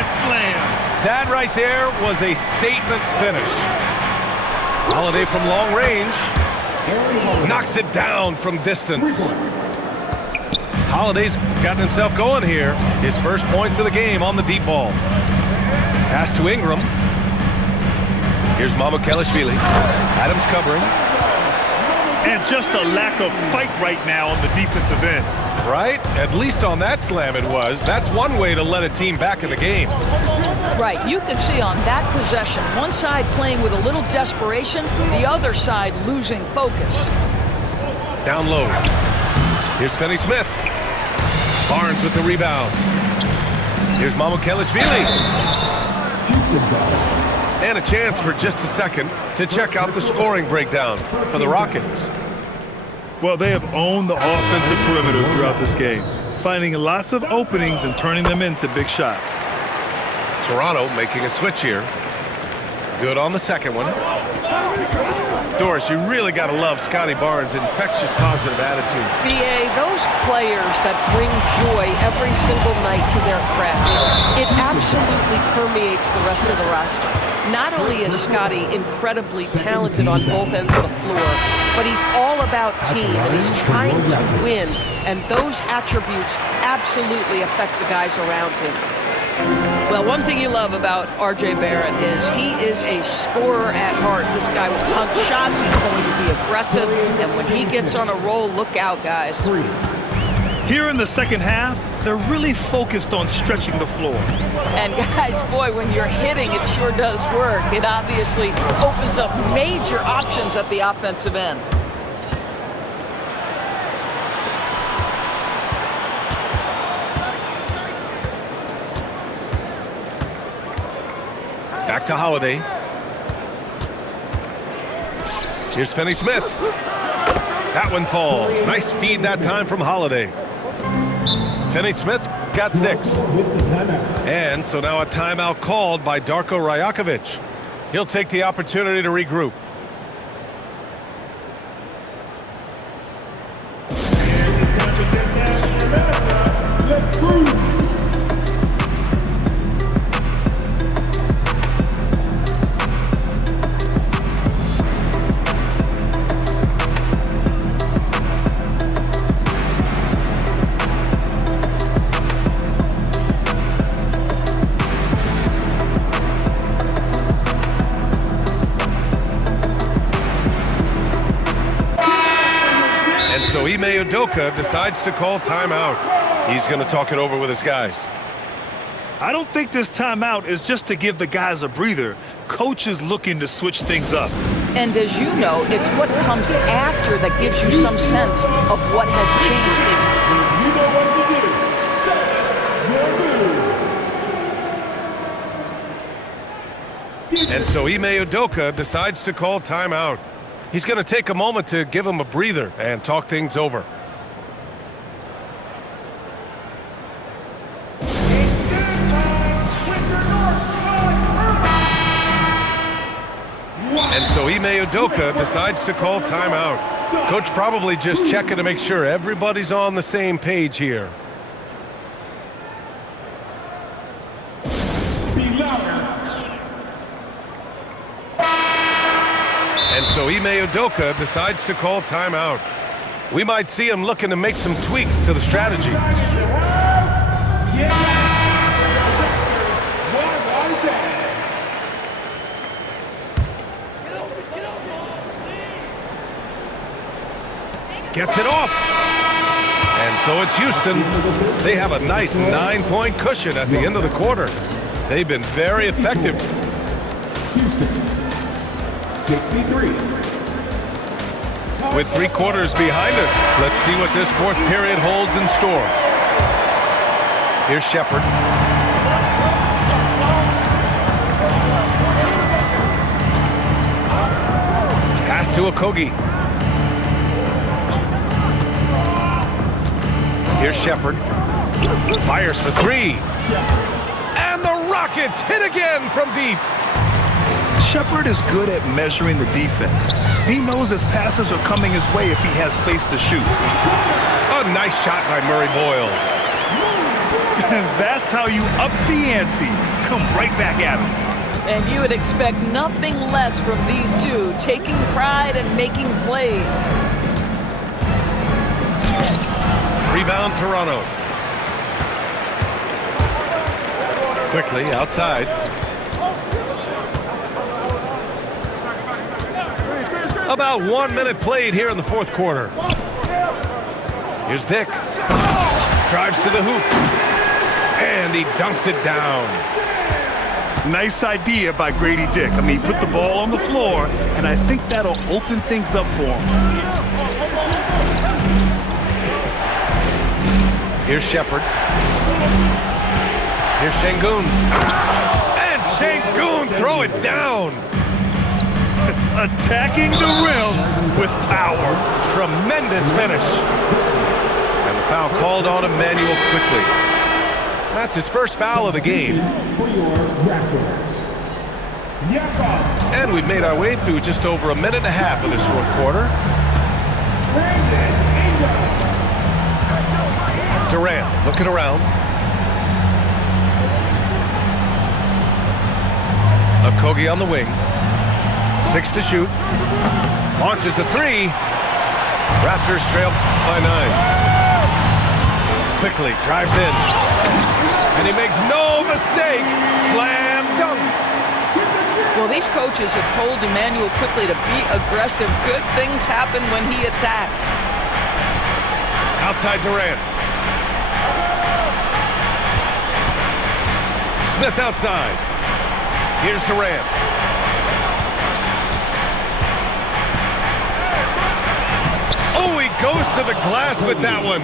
Grand slam. That right there was a statement finish. Holiday from long range. Knocks it down from distance. Holiday's gotten himself going here. His first points of the game on the deep ball. Pass to Ingram. Here's Mamukelashvili. Adams covering. And just a lack of fight right now on the defensive end. Right? At least on that slam it was. That's one way to let a team back in the game. Right. You can see on that possession, one side playing with a little desperation, the other side losing focus. Down low. Here's Finney-Smith. Barnes with the rebound. Here's Mamukelashvili. And a chance for just a second to check out the scoring breakdown for the Rockets. Well, they have owned the offensive perimeter throughout this game, finding lots of openings and turning them into big shots. Toronto making a switch here. Good on the second one. Doris, you really got to love Scotty Barnes' infectious positive attitude. B.A., those players that bring joy every single night to their craft, it absolutely permeates the rest of the roster. Not only is Scotty incredibly talented on both ends of the floor, but he's all about team, and he's trying to win, and those attributes absolutely affect the guys around him. Well, one thing you love about R.J. Barrett is he is a scorer at heart. This guy will hug shots. He's going to be aggressive. And when he gets on a roll, look out, guys. Here in the second half, they're really focused on stretching the floor. And guys, boy, when you're hitting, it sure does work. It obviously opens up major options at the offensive end. Back to Holiday. Here's Finney-Smith. That one falls. Nice feed that time from Holiday. Finney-Smith's got 6. And so now a timeout called by Darko Rajakovic. He'll take the opportunity to regroup. So Ime Udoka decides to call timeout. He's going to talk it over with his guys. I don't think this timeout is just to give the guys a breather. Coach is looking to switch things up. And as you know, it's what comes after that gives you some sense of what has changed. And so Ime Udoka decides to call timeout. He's going to take a moment to give him a breather and talk things over. And so Ime Udoka decides to call timeout. Coach probably just checking to make sure everybody's on the same page here. And so Ime Udoka decides to call timeout. We might see him looking to make some tweaks to the strategy. Gets it off. And so it's Houston. They have a nice 9-point cushion at the end of the quarter. They've been very effective. 63. With 3 quarters behind us, let's see what this 4th period holds in store. Here's Shepard. Pass to Okogie. Here's Shepard. Fires for 3. And the Rockets hit again from deep. Shepard is good at measuring the defense. He knows his passes are coming his way if he has space to shoot. A nice shot by Murray Boyles. That's how you up the ante. Come right back at him. And you would expect nothing less from these two, taking pride and making plays. Rebound, Toronto. Quickly, outside. About 1 minute played here in the fourth quarter. Here's Dick. Drives to the hoop. And he dunks it down. Nice idea by Grady Dick. I mean, he put the ball on the floor, and I think that'll open things up for him. Here's Shepard. Here's Şengün. And Şengün throw it down. Attacking the rim with power. Tremendous finish. And the foul called on Immanuel Quickley. That's his first foul of the game. For your Raptors. Yakov. And we've made our way through just over a minute and a half of this fourth quarter. Brandon Ingram. Durant looking around. Okogie on the wing. 6 to shoot. Launches a three. Raptors trail by 9. Quickly drives in. And he makes no mistake. Slam dunk. Well, these coaches have told Immanuel Quickley to be aggressive. Good things happen when he attacks. Outside Durant. Smith outside. Here's Durant. Oh, he goes to the glass with that one.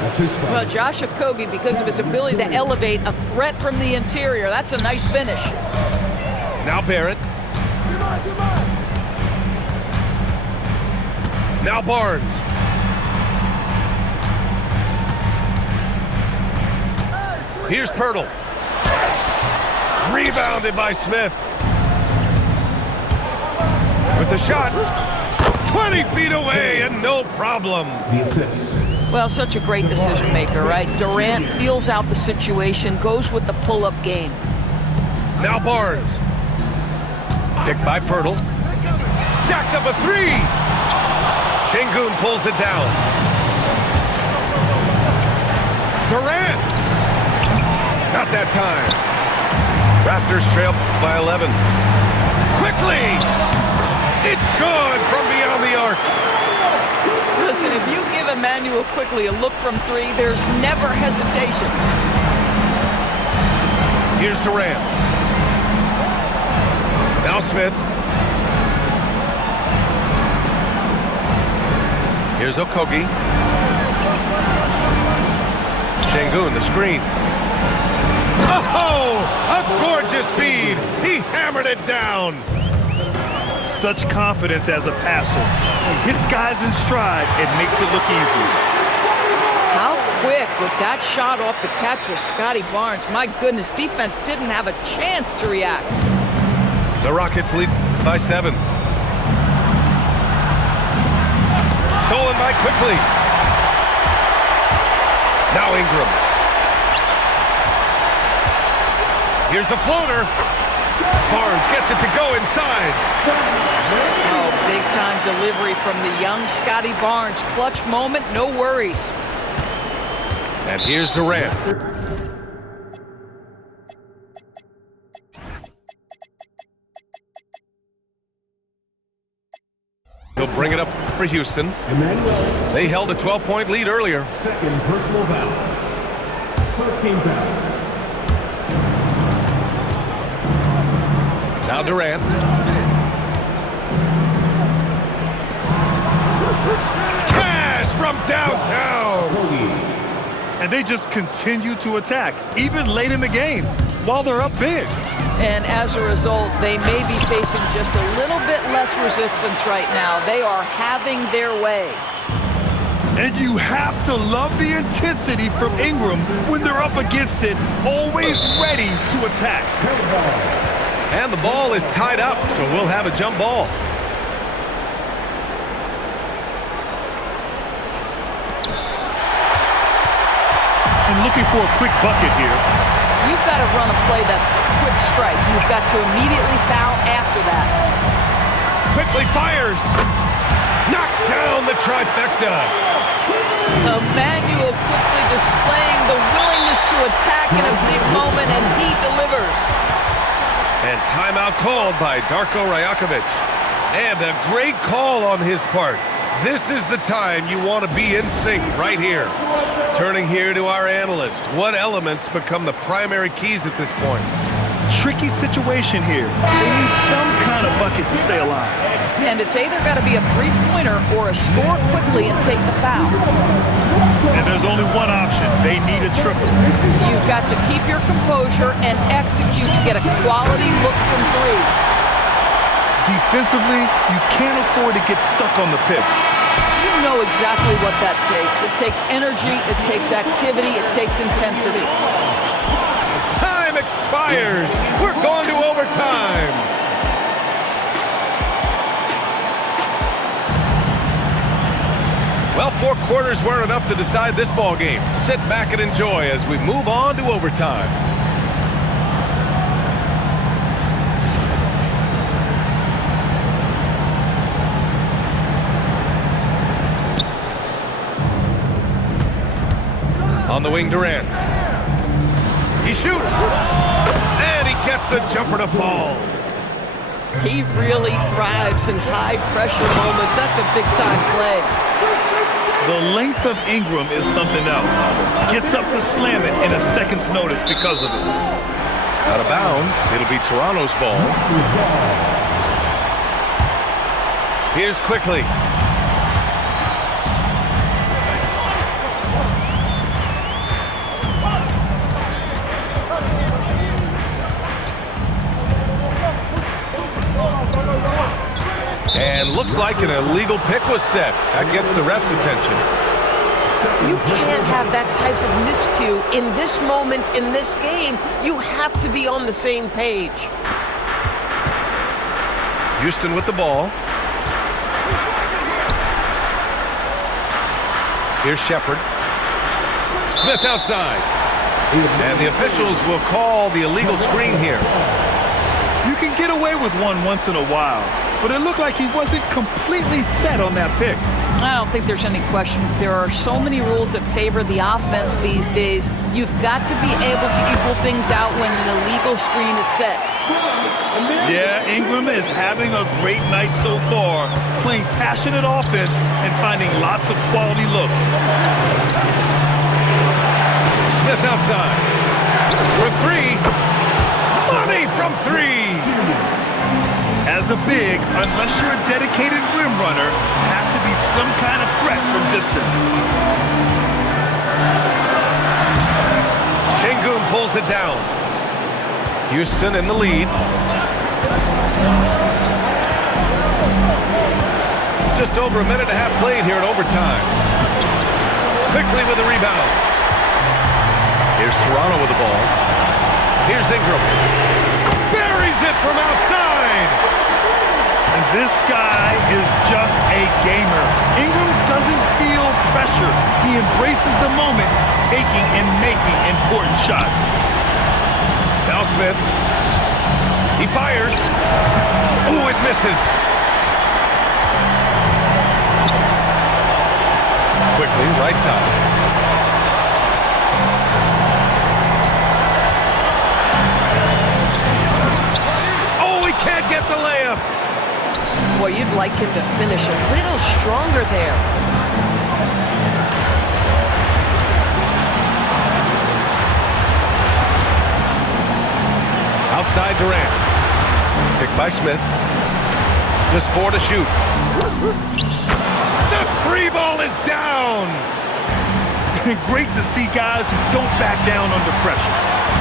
That's his foul. Well, Josh Okogie, because of his ability to elevate a threat from the interior, that's a nice finish. Now Barrett. Now Barnes. Here's Pirtle. Rebounded by Smith. With the shot. 20 feet away and no problem. The assist. Well, such a great decision maker, right? Durant feels out the situation, goes with the pull-up game. Now Barnes. Picked by Pirtle. Jacks up a three. Şengün pulls it down. Durant. Not that time. Raptors trail by 11. Quickly. It's good from beyond the arc. Listen, if you give Immanuel Quickley a look from three, there's never hesitation. Here's Durant. Now Smith. Here's Okogie. Şengün, the screen. Oh, a gorgeous feed. He hammered it down. Such confidence as a passer. He hits guys in stride and makes it look easy. How quick with that shot off the catch was Scotty Barnes. My goodness, defense didn't have a chance to react. The Rockets lead by 7. Stolen by Quickley. Now Ingram. Here's a floater. Barnes gets it to go inside. Oh, big-time delivery from the young Scotty Barnes. Clutch moment, no worries. And here's Durant. He'll bring it up for Houston. Emmanuel. They held a 12-point lead earlier. Second personal foul. First team foul. Now Durant. Cash from downtown. And they just continue to attack, even late in the game, while they're up big. And as a result, they may be facing just a little bit less resistance right now. They are having their way. And you have to love the intensity from Ingram when they're up against it, always ready to attack. And the ball is tied up, so we'll have a jump ball. And I'm looking for a quick bucket here. You've got to run a play that's a quick strike. You've got to immediately foul after that. Quickly fires. Knocks down the trifecta. Emmanuel quickly displaying the willingness to attack in a big moment, and he delivers. And timeout called by Darko Rajakovic. And a great call on his part. This is the time you want to be in sync right here. Turning here to our analyst. What elements become the primary keys at this point? Tricky situation here. They need some kind of bucket to stay alive. And it's either got to be a three-pointer or a score quickly and take the foul. And there's only one option. They need a triple. You've got to keep your composure and execute to get a quality look from three. Defensively, you can't afford to get stuck on the pick. You know exactly what that takes. It takes energy, it takes activity, it takes intensity. Time expires. We're going to overtime. Well, 4 quarters weren't enough to decide this ball game. Sit back and enjoy as we move on to overtime. On the wing, Durant. He shoots. And he gets the jumper to fall. He really thrives in high-pressure moments. That's a big-time play. The length of Ingram is something else. Gets up to slam it in a second's notice because of it. Out of bounds. It'll be Toronto's ball. Here's quickly. And looks like an illegal pick was set. That gets the ref's attention. You can't have that type of miscue in this moment, in this game. You have to be on the same page. Houston with the ball. Here's Shepherd. Smith outside. And the officials will call the illegal screen here. You can get away with one once in a while, but it looked like he wasn't completely set on that pick. I don't think there's any question. There are so many rules that favor the offense these days. You've got to be able to equal things out when an illegal screen is set. Yeah, Ingram is having a great night so far, playing passionate offense and finding lots of quality looks. Smith outside. For three. Money from three. As a big, unless you're a dedicated rim runner, have to be some kind of threat from distance. Şengün pulls it down. Houston in the lead. Just over a minute and a half played here in overtime. Quickly with the rebound. Here's Toronto with the ball. Here's Ingram. Buries it from outside. And this guy is just a gamer. Ingram doesn't feel pressure. He embraces the moment, taking and making important shots. Now Smith. He fires. Ooh, it misses. Quickly, right side. Get the layup. Boy, you'd like him to finish a little stronger there. Outside Durant. Picked by Smith. Just 4 to shoot. The free ball is down. Great to see guys who don't back down under pressure.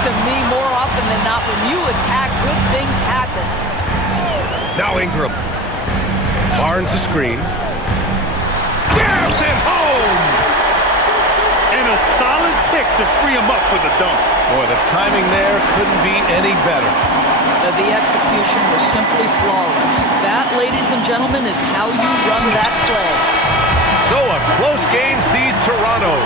To me, more often than not, when you attack, good things happen. Now Ingram. Barnes a screen. Jams it home! And a solid pick to free him up for the dunk. Boy, the timing there couldn't be any better. The execution was simply flawless. That, ladies and gentlemen, is how you run that play. So a close game sees Toronto